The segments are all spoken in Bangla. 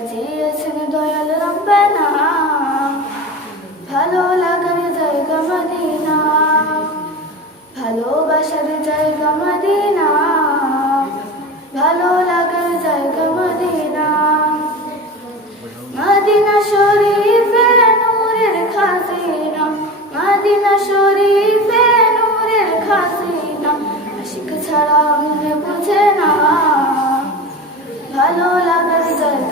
সাজিয়েছেন দয়াল রব্বানা। ভালো লাগার জায়গা মদিনা। ভালোবাসার জায়গা মদিনা। ভালো লাগার জায়গা মদিনা। মদিনা শরীফে নূরের খাজিনা। মদিনা শরীফ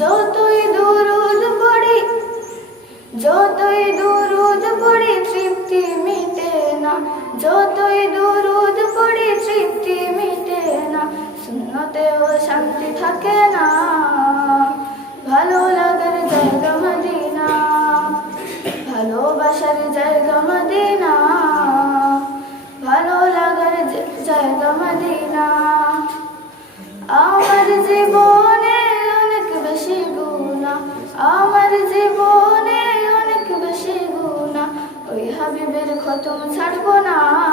যতই দূরদ পড়ি, যতই দূরদ পড়ি তৃপ্তি মিটে না, যতই দূরদ পড়ি তৃপ্তি মিটে না, শূন্যতেও শান্তি থাকে না। ভালো লাগার জায়গা মদিনা, ভালোবাসার জায়গা মদিনা, ভালো লাগার জায়গা মদিনা। আমার জীবনে হাবিবের খতম ছাড়বো না ভালো